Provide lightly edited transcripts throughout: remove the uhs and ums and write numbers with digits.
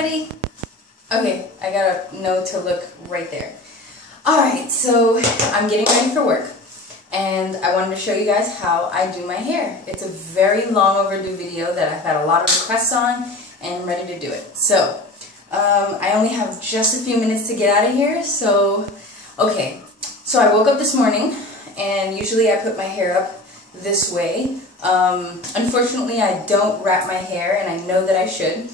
buddy. Okay, I gotta know to look right there. Alright, so I'm getting ready for work, and I wanted to show you guys how I do my hair. It's a very long overdue video that I've had a lot of requests on, and I'm ready to do it. So, I only have just a few minutes to get out of here, so, okay. So I woke up this morning, and usually I put my hair up this way. Unfortunately, I don't wrap my hair, and I know that I should.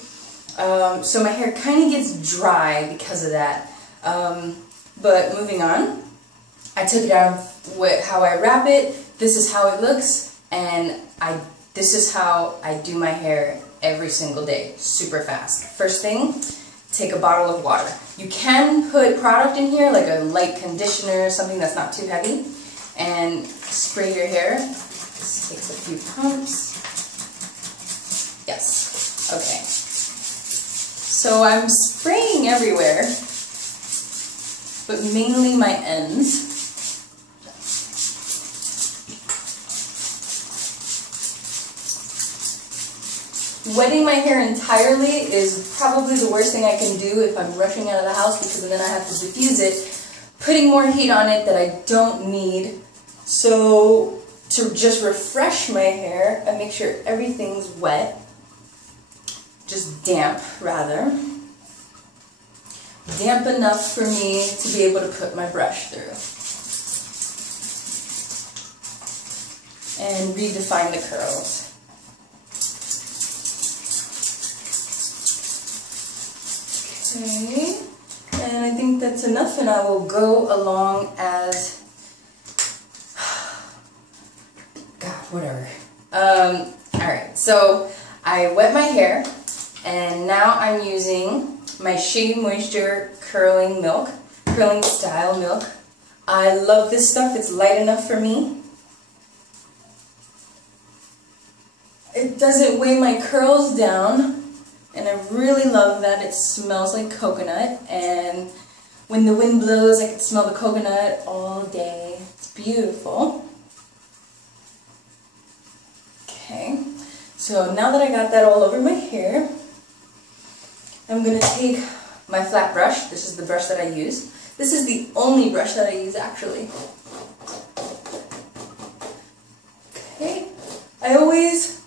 So my hair kind of gets dry because of that. But moving on, I took it out of how I wrap it. This is how it looks, and this is how I do my hair every single day, super fast. First thing, take a bottle of water. You can put product in here, like a light conditioner, something that's not too heavy, and spray your hair. This takes a few pumps. Yes, okay. So I'm spraying everywhere, but mainly my ends. Wetting my hair entirely is probably the worst thing I can do if I'm rushing out of the house, because then I have to diffuse it, putting more heat on it that I don't need. So to just refresh my hair and make sure everything's wet, just damp rather, damp enough for me to be able to put my brush through and redefine the curls. Okay, and I think that's enough, and I will go along as, God, whatever. Alright, so I wet my hair, and now I'm using my Shea Moisture curling style milk. I love this stuff. It's light enough for me. It doesn't weigh my curls down, and I really love that. It smells like coconut, and when the wind blows, I can smell the coconut all day. It's beautiful. Okay, so now that I got that all over my hair, I'm going to take my flat brush. This is the brush that I use. This is the only brush that I use, actually. Okay, I always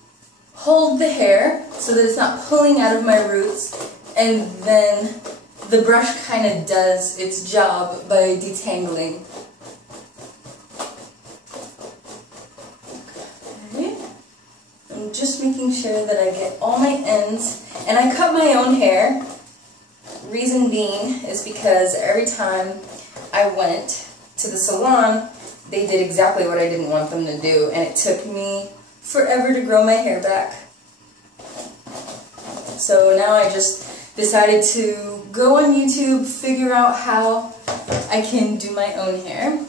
hold the hair so that it's not pulling out of my roots, and then the brush kind of does its job by detangling. Okay, I'm just making sure that I get all my ends, and I cut my own hair. Reason being is because every time I went to the salon, they did exactly what I didn't want them to do, and it took me forever to grow my hair back. So now I just decided to go on YouTube, figure out how I can do my own hair.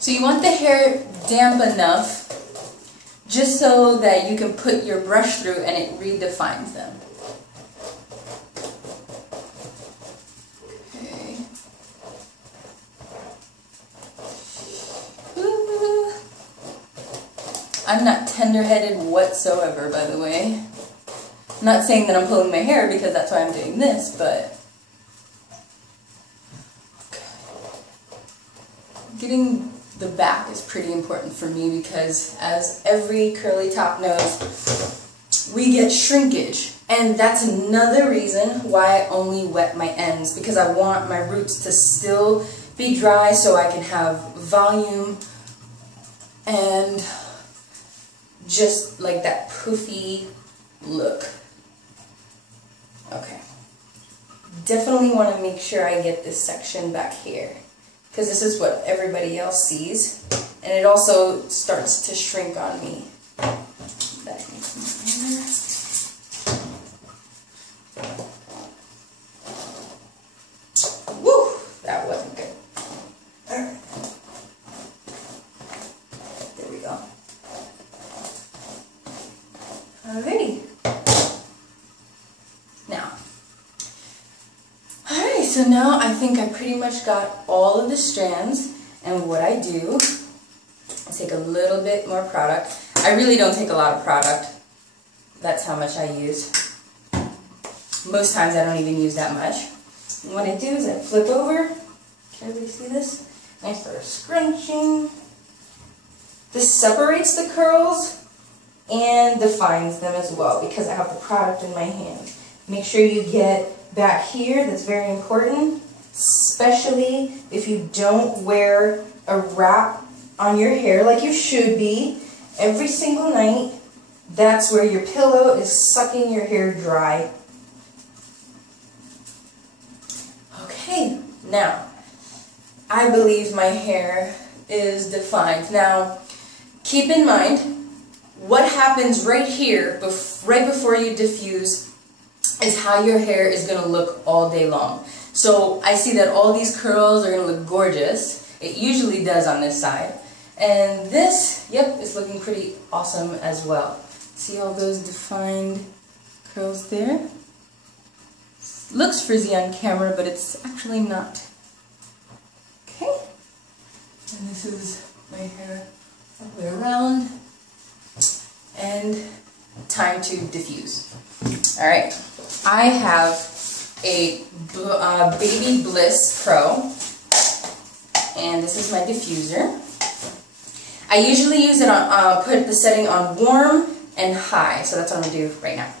So you want the hair damp enough just so that you can put your brush through and it redefines them. Okay. I'm not tender-headed whatsoever, by the way. I'm not saying that I'm pulling my hair because that's why I'm doing this, but getting the back is pretty important for me because, as every curly top knows, we get shrinkage. And that's another reason why I only wet my ends, because I want my roots to still be dry so I can have volume and just like that poofy look. Okay. Definitely want to make sure I get this section back here, because this is what everybody else sees, and it also starts to shrink on me. That woo! That wasn't good. Alright. There we go. Alrighty. So now I think I pretty much got all of the strands, and what I do, I take a little bit more product. I really don't take a lot of product. that's how much I use. Most times I don't even use that much. And what I do is I flip over. Can everybody see this? And I start scrunching. This separates the curls and defines them as well because I have the product in my hand. Make sure you get back here, that's very important, especially if you don't wear a wrap on your hair like you should be every single night. That's where your pillow is sucking your hair dry. Okay, now I believe my hair is defined. Now keep in mind what happens right here, right before you diffuse, is how your hair is going to look all day long. So I see that all these curls are going to look gorgeous. It usually does on this side. And this, yep, is looking pretty awesome as well. See all those defined curls there? Looks frizzy on camera, but it's actually not. Okay. And this is my hair all the way around. And time to diffuse. Alright, I have a Baby Bliss Pro, and this is my diffuser. I usually use it on, put the setting on warm and high, so that's what I'm going to do right now.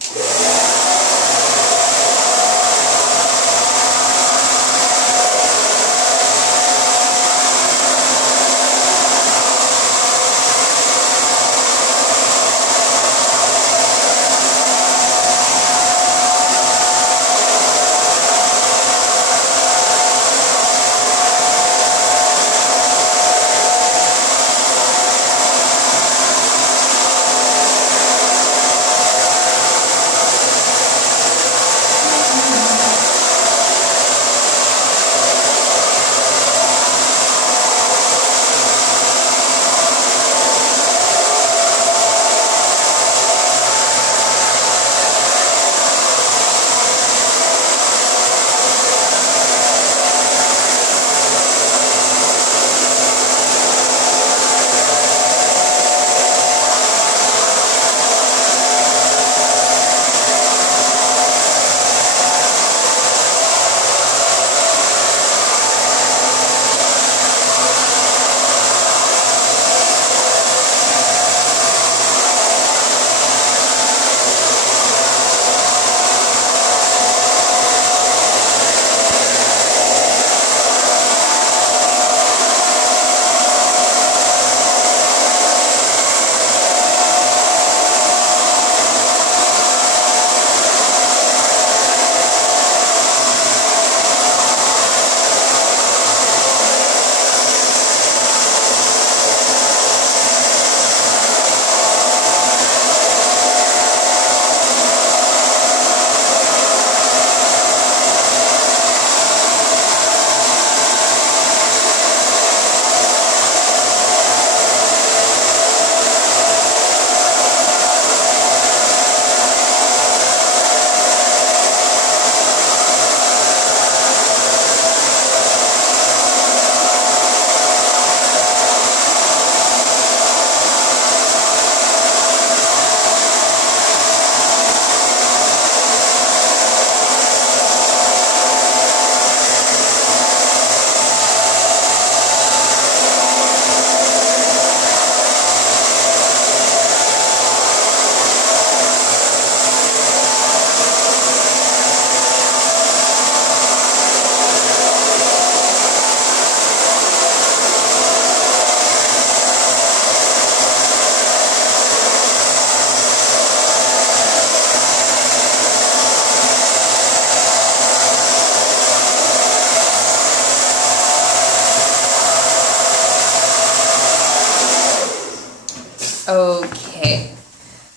Okay,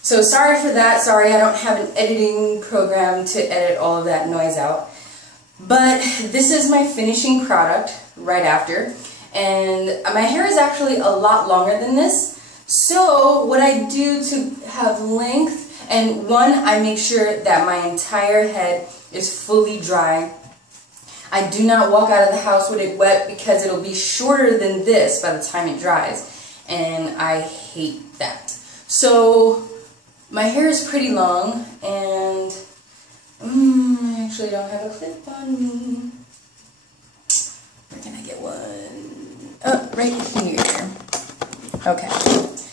so sorry for that. Sorry, I don't have an editing program to edit all of that noise out. But this is my finishing product right after. And my hair is actually a lot longer than this. So what I do to have length, and one, I make sure that my entire head is fully dry. I do not walk out of the house with it wet because it'll be shorter than this by the time it dries. And I hate that. So my hair is pretty long, and I actually don't have a clip on me. Where can I get one? Oh, right here. Okay.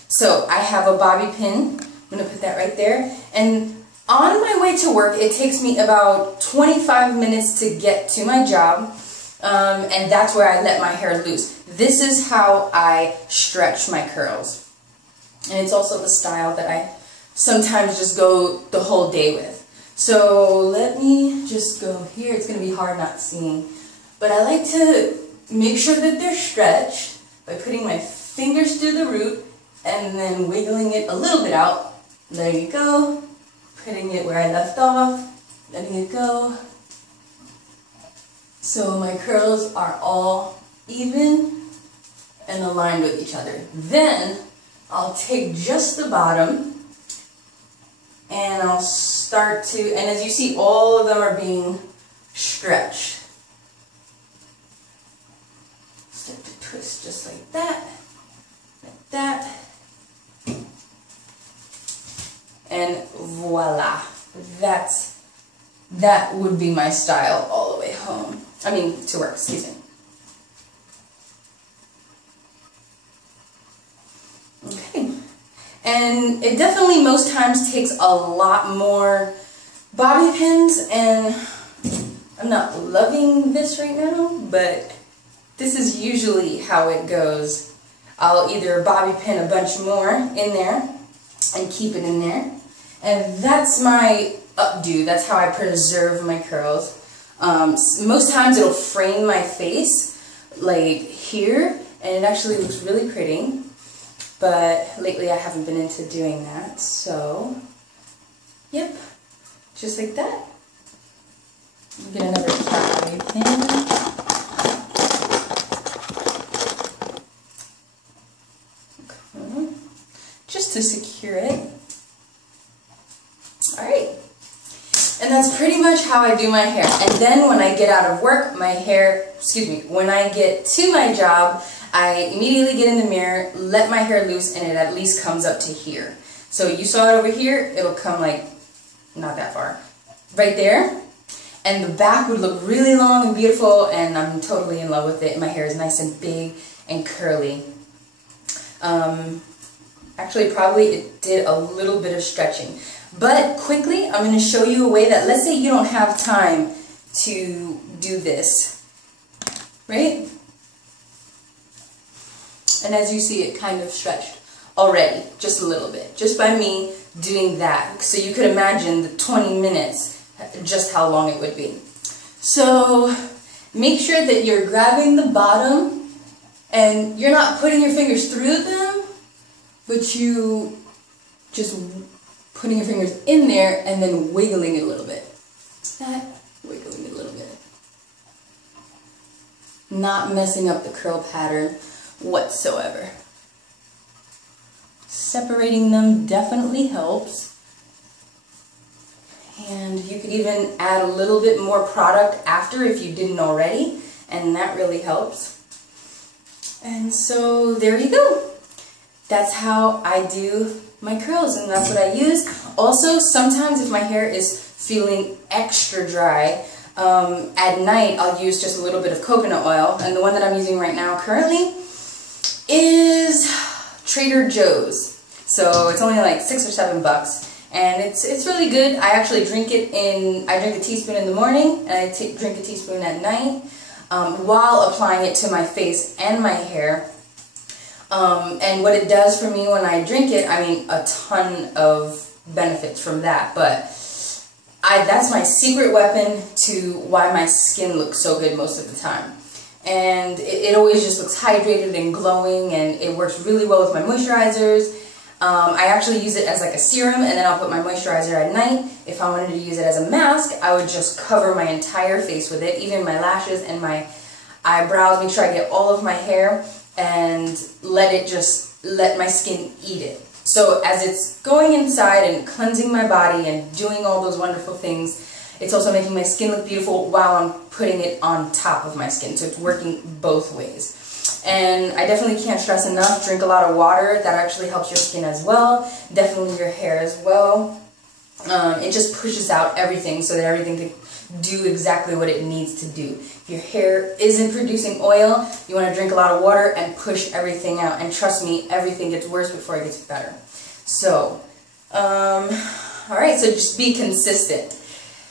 So I have a bobby pin. I'm going to put that right there. And on my way to work, it takes me about 25 minutes to get to my job. And that's where I let my hair loose. This is how I stretch my curls. And it's also the style that I sometimes just go the whole day with. So let me just go here. It's going to be hard not seeing. But I like to make sure that they're stretched by putting my fingers through the root and then wiggling it a little bit out. There you go. Putting it where I left off. Letting it go. So my curls are all even and aligned with each other. Then I'll take just the bottom and I'll start to, and as you see, all of them are being stretched. Start to twist just like that, and voila. That would be my style all the way home. I mean, to work, excuse me. Okay. And it definitely most times takes a lot more bobby pins, and I'm not loving this right now, but this is usually how it goes. I'll either bobby pin a bunch more in there and keep it in there, and that's my updo. That's how I preserve my curls. Most times it'll frame my face like here, and it actually looks really pretty. But lately I haven't been into doing that, so yep, just like that. Get another bobby pin. Okay. Just to secure it. Alright. And that's pretty much how I do my hair. And then when I get out of work, when I get to my job, I immediately get in the mirror, let my hair loose, and it at least comes up to here. So you saw it over here, it'll come like, not that far, right there. And the back would look really long and beautiful, and I'm totally in love with it. My hair is nice and big and curly. Actually, probably it did a little bit of stretching. But quickly, I'm going to show you a way that, let's say you don't have time to do this, right? And as you see, it kind of stretched already, just a little bit, just by me doing that. So you could imagine the 20 minutes, just how long it would be. So make sure that you're grabbing the bottom and you're not putting your fingers through them, but you just putting your fingers in there and then wiggling it a little bit. Wiggling it a little bit. Not messing up the curl pattern whatsoever. Separating them definitely helps. And you could even add a little bit more product after if you didn't already, and that really helps. And so there you go. That's how I do my curls, and that's what I use. Also, sometimes if my hair is feeling extra dry, at night I'll use just a little bit of coconut oil, and the one that I'm using right now currently is Trader Joe's. So it's only like $6 or $7, and it's really good. I actually drink it I drink a teaspoon in the morning, and I drink a teaspoon at night, while applying it to my face and my hair. And what it does for me when I drink it, I mean, a ton of benefits from that, but that's my secret weapon to why my skin looks so good most of the time. And it always just looks hydrated and glowing, and it works really well with my moisturizers. I actually use it as like a serum, and then I'll put my moisturizer at night. If I wanted to use it as a mask, I would just cover my entire face with it, even my lashes and my eyebrows, make sure I get all of my hair, and let my skin eat it. So as it's going inside and cleansing my body and doing all those wonderful things, it's also making my skin look beautiful while I'm putting it on top of my skin. So it's working both ways. And I definitely can't stress enough, drink a lot of water. That actually helps your skin as well. Definitely your hair as well. It just pushes out everything so that everything can do exactly what it needs to do. If your hair isn't producing oil, you want to drink a lot of water and push everything out. And trust me, everything gets worse before it gets better. So, alright, so just be consistent.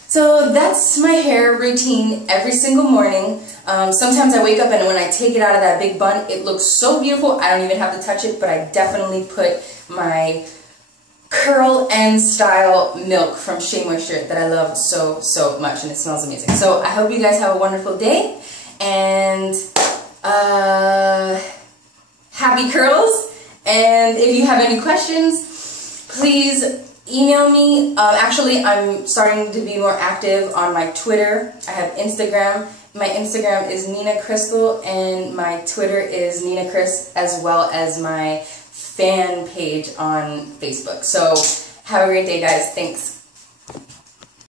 So that's my hair routine every single morning. Sometimes I wake up and when I take it out of that big bun, it looks so beautiful. I don't even have to touch it, but I definitely put my curl and style milk from Shea Moisture that I love so much, and it smells amazing. So I hope you guys have a wonderful day, and happy curls. And if you have any questions, please email me. Actually, I'm starting to be more active on my Twitter. I have Instagram. My Instagram is Nina Crystal, and my Twitter is Nina Chris, as well as my fan page on Facebook. So have a great day, guys. Thanks.